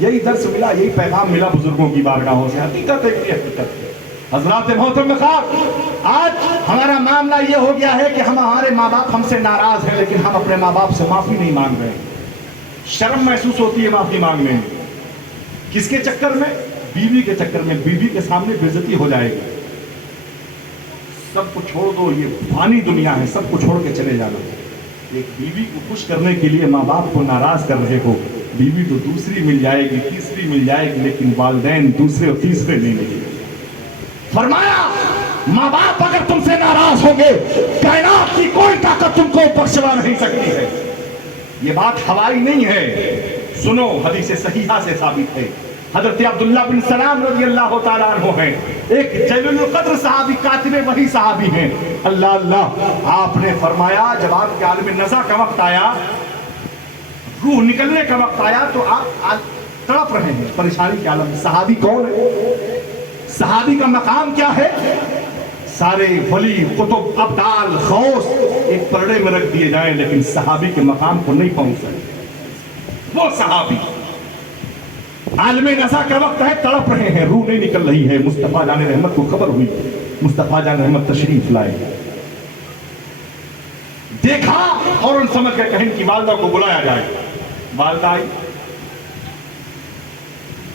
یہی درس ملا, یہی پیغام ملا بزرگوں کی بارگاہوں سے. حقیقت ہے کہ حقیقت حضرات محترم خاک, آج ہمارا معاملہ یہ ہو گیا ہے کہ ہمارے ماں باپ ہم سے ناراض ہیں لیکن ہم اپنے ماں باپ سے معافی نہیں مانگ رہے. شرم محسوس ہوتی ہے معافی مانگنے میں. کس کے چکر میں؟ بیوی کے چکر میں. بیوی کے سامنے بے عزتی ہو جائے گی. سب کو چھوڑ دو, یہ فانی دنیا ہے, سب کو چھوڑ کے چلے جانا. ایک بیوی کو خوش کرنے کے لیے ماں باپ کو ناراض کر رہے ہو, بیوی تو دوسری مل جائے گی, تیسری مل جائے گی, لیکن والدین دوسرے اور تیسرے نہیں ملیں گے. فرمایا ماں باپ اگر تم سے ناراض ہوں گے کائنات کی کوئی طاقت تم کو بخشوا نہیں سکتی ہے. یہ بات ہوائی نہیں ہے, سنو حدیث صحیحہ سے ثابت ہے. حضرت عبداللہ بن سلام رضی اللہ تعالیٰ عنہ ہیں, ایک جلیل القدر صحابی, کاتب وحی صحابی ہیں. اللہ اللہ, آپ نے فرمایا جب آپ کے عالم نزا کا وقت آیا, روح نکلنے کا وقت آیا تو آپ تڑپ رہے ہیں پریشانی کے عالم میں. صحابی کون ہے؟ صحابی کا مقام کیا ہے؟ سارے ولی قطب ابدال غوث ایک پرڑے میں رکھ دیے جائیں لیکن صحابی کے مقام کو نہیں پہنچ سکتے. وہ صحابی عالم نزا کا وقت ہے, تڑپ رہے ہیں, روح نہیں نکل رہی ہے. مصطفیٰ جان رحمت کو خبر ہوئی, مصطفیٰ جان رحمت تشریف لائے, دیکھا اور ان سمجھ کے کہیں کی والدہ کو بلایا جائے. والدہ آئی,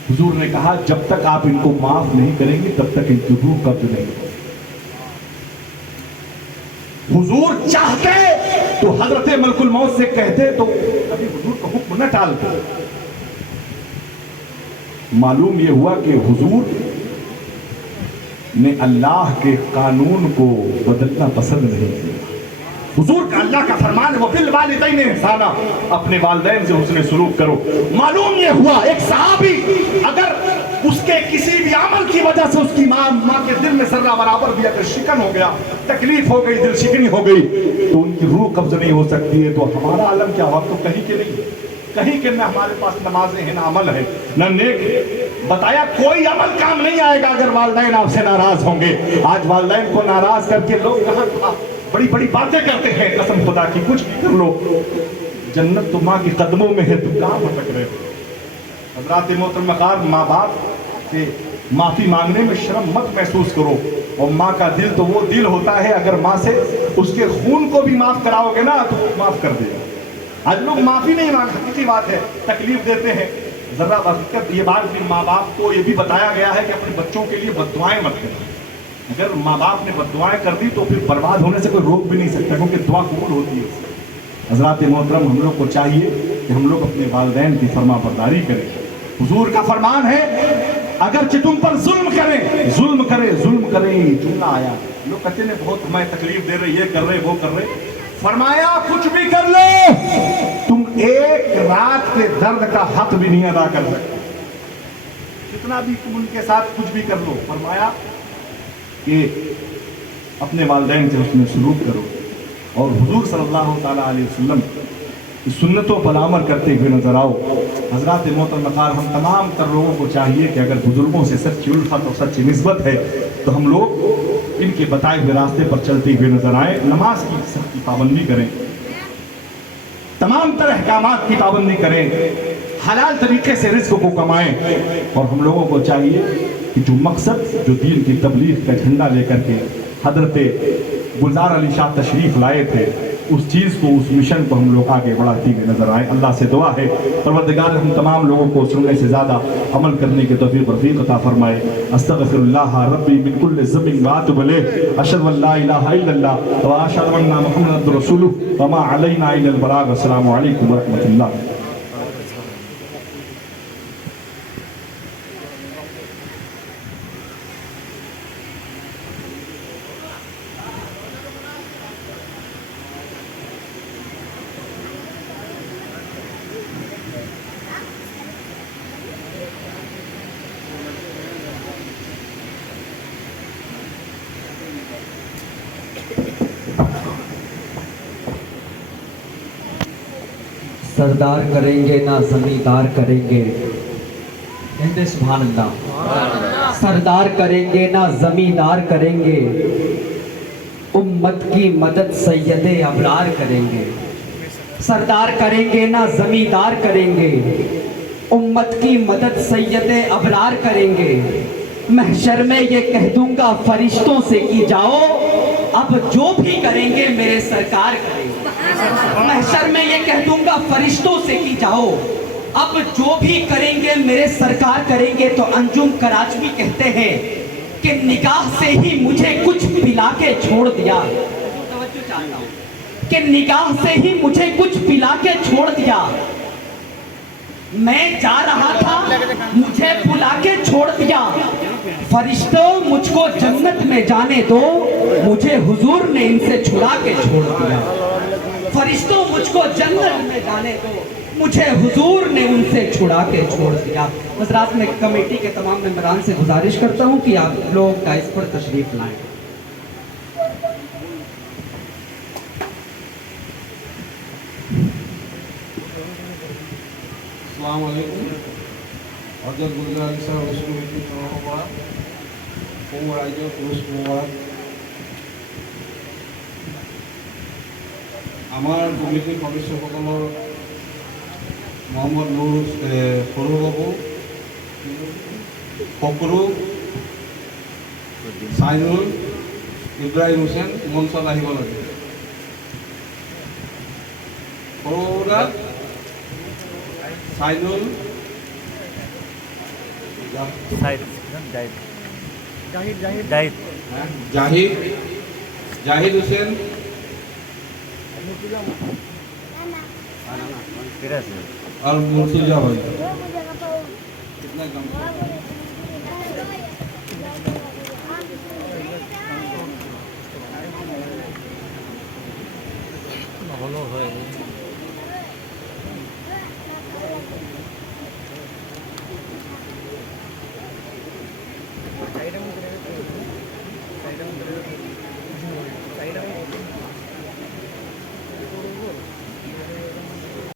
حضور نے کہا جب تک آپ ان کو معاف نہیں کریں گے تب تک ان کی روح قبض نہیں ہوگی. حضور چاہتے تو حضرت ملک الموت سے کہتے تو کبھی حضور کا حکم نہ ٹالتے. معلوم یہ ہوا کہ حضور نے اللہ کے قانون کو بدلنا پسند نہیں کیا. حضور کا اللہ کا فرمان ہے وہ بالوالدین احسانا, اپنے والدین سے حسن سلوک کرو. معلوم یہ ہوا ایک صحابی اگر اس کے کسی بھی عمل کی وجہ سے اس کی ماں کے دل میں ذرہ برابر بھی اگر شکن ہو گیا, تکلیف ہو گئی, دل شکنی ہو گئی تو ان کی روح قبض نہیں ہو سکتی ہے. تو ہمارا عالم کیا ہوا, تو کہیں کے نہیں, کہیں کہ نہ ہمارے پاس نمازیں ہیں, نہ عمل ہے, نہ نیک ہے. بتایا کوئی عمل کام نہیں آئے گا اگر والدین آپ سے ناراض ہوں گے. آج والدین کو ناراض کر کے لوگ کہاں بڑی بڑی باتیں کرتے ہیں, قسم خدا کی کچھ بھی کر لو, جنت تو ماں کے قدموں میں ہے, تم کہاں بھٹک رہے ہو. حضرات محترم خار, ماں باپ سے معافی مانگنے میں شرم مت محسوس کرو. اور ماں کا دل تو وہ دل ہوتا ہے اگر ماں سے اس کے خون کو بھی معاف کراؤ گے نا تو معاف کر دے گا. آج لوگ معافی نہیں مانگ, حقیقی بات ہے, تکلیف دیتے ہیں. ذرا حقیقت یہ بات کہ ماں باپ کو یہ بھی بتایا گیا ہے کہ اپنے بچوں کے لیے بد دعائیں مت کریں. اگر ماں باپ نے بد دعائیں کر دی تو پھر برباد ہونے سے کوئی روک بھی نہیں سکتا, کیونکہ دعا قبول ہوتی ہے. حضرات محترم, ہم لوگ کو چاہیے کہ ہم لوگ اپنے والدین کی فرما برداری کریں. حضور کا فرمان ہے اگرچہ تم پر ظلم کریں, ظلم کریں, جملہ آیا. لوگ کہتے ہیں بہت ہمیں تکلیف دے رہے, یہ کر رہے, وہ کر رہے. فرمایا کچھ بھی کر لو, تم ایک رات کے درد کا حق بھی نہیں ادا کر سکتے. کتنا بھی تم ان کے ساتھ کچھ بھی کر لو. فرمایا کہ اپنے والدین سے حسن سلوک کرو. اور حضور صلی اللہ تعالیٰ علیہ وسلم کی سنتوں پر عمل کرتے ہوئے نظر آؤ۔ حضرات محترم وقار، ہم تمام تر لوگوں کو چاہیے کہ اگر بزرگوں سے سچی الفت اور سچی نسبت ہے تو ہم لوگ ان کے بتائے ہوئے راستے پر چلتے ہوئے نظر آئیں، نماز کی سخت پابندی کریں، تمام تر احکامات کی پابندی کریں، حلال طریقے سے رزق کو کمائیں، اور ہم لوگوں کو چاہیے کہ جو مقصد جو دین کی تبلیغ کا جھنڈا لے کر کے حضرت گلزار علی شاہ تشریف لائے تھے، اس چیز کو، اس مشن کو ہم لوگ آگے بڑھاتے ہوئے نظر آئیں۔ اللہ سے دعا ہے پروردگار ہم تمام لوگوں کو سننے سے زیادہ عمل کرنے کی توفیق رفیق عطا فرمائے۔ استغفر اللہ ربی من کل ذنب واتوب الیہ، اشہد ان لا الہ الا اللہ واشہد ان محمد رسولہ وما علینا الا البلاغ۔ السلام علیکم ورحمۃ اللہ۔ سردار کریں گے نہ زمیندار کریں گے، کہتے سبحان اللہ۔ سردار کریں گے نہ زمیندار کریں گے، امت کی مدد سید ابرار کریں گے۔ سردار کریں گے نہ زمیندار کریں گے، امت کی مدد سید ابرار کریں گے۔ محشر میں یہ کہہ دوں گا فرشتوں سے کہ جاؤ، اب جو بھی کریں گے میرے سرکار کریں گے۔ محشر میں یہ کہہ دوں گا فرشتوں سے کہ جاؤ، اب جو بھی کریں گے میرے سرکار کریں گے۔ تو انجم کراچوی کہتے ہیں کہ نگاہ سے ہی مجھے کچھ پلا کے چھوڑ دیا، توجہ چاہتا ہوں کہ نگاہ سے ہی مجھے کچھ پلا کے چھوڑ دیا، میں جا رہا تھا مجھے بلا کے چھوڑ دیا۔ فرشتوں مجھ کو جنت میں جانے دو، مجھے حضور نے ان سے چھڑا کے چھوڑ دیا۔ فرشتوں مجھ کو جنت میں جانے دو، مجھے حضور نے ان سے چھڑا کے چھوڑ دیا۔ حضرات میں کمیٹی کے تمام ممبران سے گزارش کرتا ہوں کہ آپ لوگ ڈائس پر تشریف لائیں۔ السلام علیکم۔ حضرت گلزار علی صاحب رسول আমাৰ কমিটিৰ সদস্যসকলৰ মোহাম্মদ নুৰ সৰু বাবু, ফকৰু, চাইনুল, ইব্ৰাহিম হুছেইন মঞ্চত আহিব লাগে। সৰু বাবুদা, চাইনুল, জাহিদ হুছেইন, اور مرتضیٰ بھائی کتنا کم